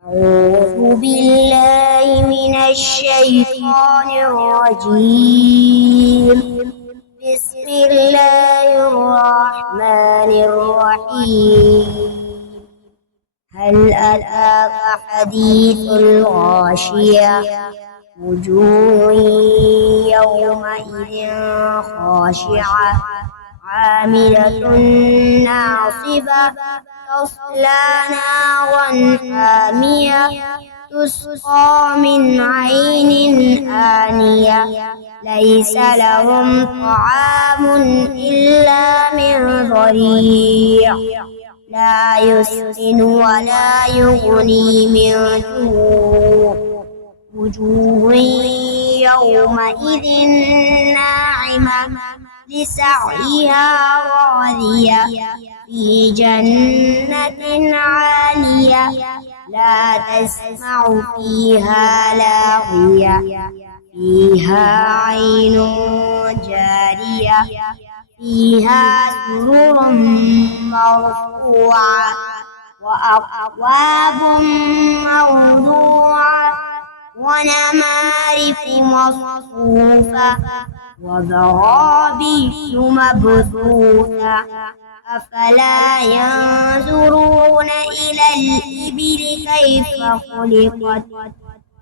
أعوذ بالله من الشيطان الرجيم. بسم الله الرحمن الرحيم. هل أتاك حديث الغاشية؟ وجوه يومئذ خاشعة عاملة ناصبة تصلى نارا حامية تسقى من عين آنية ليس لهم طعام إلا من ضريع لا يسمن ولا يغني من جوع وجوه يومئذ ناعمة لسعيها راضية في جنة عالية لا تسمع فيها لاغية فيها عين جارية فيها سرر مرفوعة وأكواب موضوعة ونمارق مصفوفة وزرابي مبثوثة أفلا ينظرون إلى الإبل كيف خلقت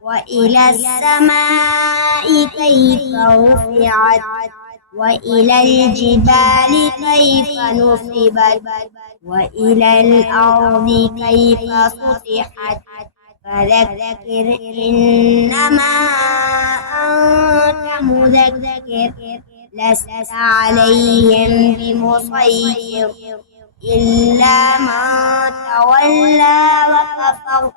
وإلى السماء كيف رفعت وإلى الجبال كيف نصبت وإلى الأرض كيف سطحت فذكر إنما أنت مذكر لست عليهم بمسيطر إلا من تولى وكفر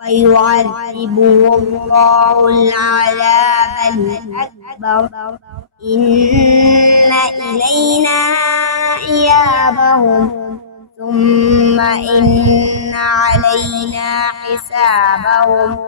فيعذبه الله العذاب الأكبر إن إلينا إيابهم ثم إن علينا حسابهم